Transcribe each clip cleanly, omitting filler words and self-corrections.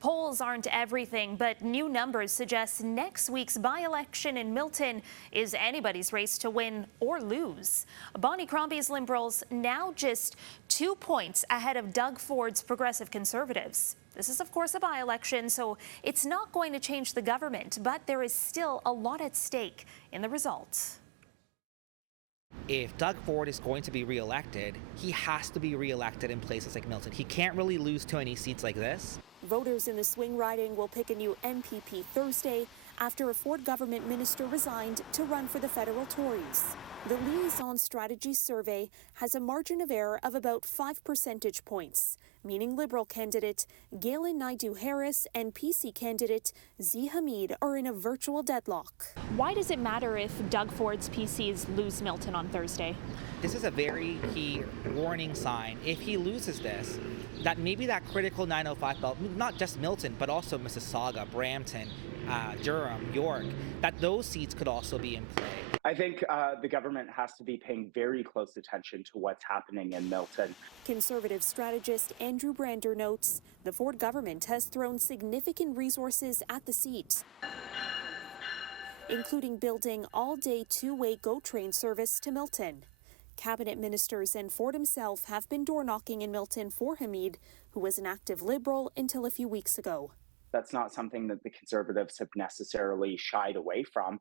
Polls aren't everything, but new numbers suggest next week's by-election in Milton is anybody's race to win or lose. Bonnie Crombie's Liberals now just 2 points ahead of Doug Ford's Progressive Conservatives. This is, of course, a by-election, so it's not going to change the government, but there is still a lot at stake in the result. If Doug Ford is going to be re-elected, he has to be re-elected in places like Milton. He can't really lose to any seats like this. Voters in the swing riding will pick a new MPP Thursday after a Ford government minister resigned to run for the federal Tories. The Liaison Strategy Survey has a margin of error of about 5 percentage points, meaning Liberal candidate Galen Naidoo-Harris and PC candidate Zee Hamid are in a virtual deadlock. Why does it matter if Doug Ford's PCs lose Milton on Thursday? This is a very key warning sign. If he loses this, that maybe that critical 905 belt, not just Milton, but also Mississauga, Brampton, Durham, York, that those seats could also be in play. I think the government has to be paying very close attention to what's happening in Milton. Conservative strategist Andrew Brander notes the Ford government has thrown significant resources at the seat, including building all-day two-way GO train service to Milton. Cabinet ministers and Ford himself have been door-knocking in Milton for Hamid, who was an active Liberal until a few weeks ago. That's not something that the Conservatives have necessarily shied away from.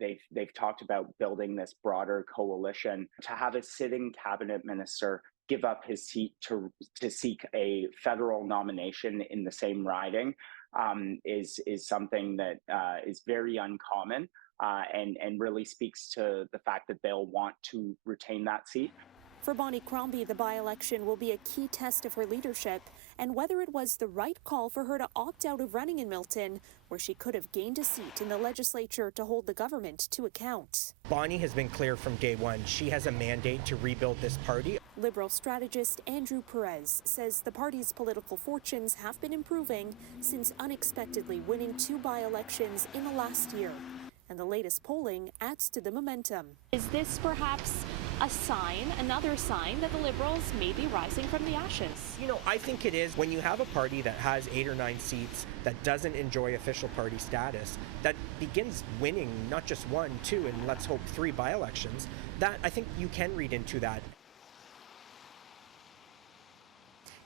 They've talked about building this broader coalition. To have a sitting cabinet minister give up his seat to seek a federal nomination in the same riding is something that is very uncommon and really speaks to the fact that they'll want to retain that seat. For Bonnie Crombie, the by-election will be a key test of her leadership and whether it was the right call for her to opt out of running in Milton, where she could have gained a seat in the legislature to hold the government to account. Bonnie has been clear from day one. She has a mandate to rebuild this party. Liberal strategist Andrew Perez says the party's political fortunes have been improving since unexpectedly winning 2 by-elections in the last year. And the latest polling adds to the momentum. Is this perhaps a sign, another sign, that the Liberals may be rising from the ashes? You know, I think it is. When you have a party that has 8 or 9 seats, that doesn't enjoy official party status, that begins winning not just 1, 2, and let's hope 3 by-elections, that I think you can read into that.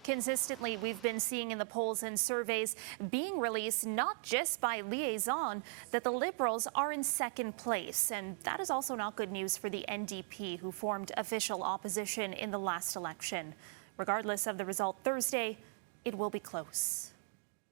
Consistently, we've been seeing in the polls and surveys being released not just by Liaison that the Liberals are in second place. And that is also not good news for the NDP, who formed official opposition in the last election. Regardless of the result Thursday, it will be close.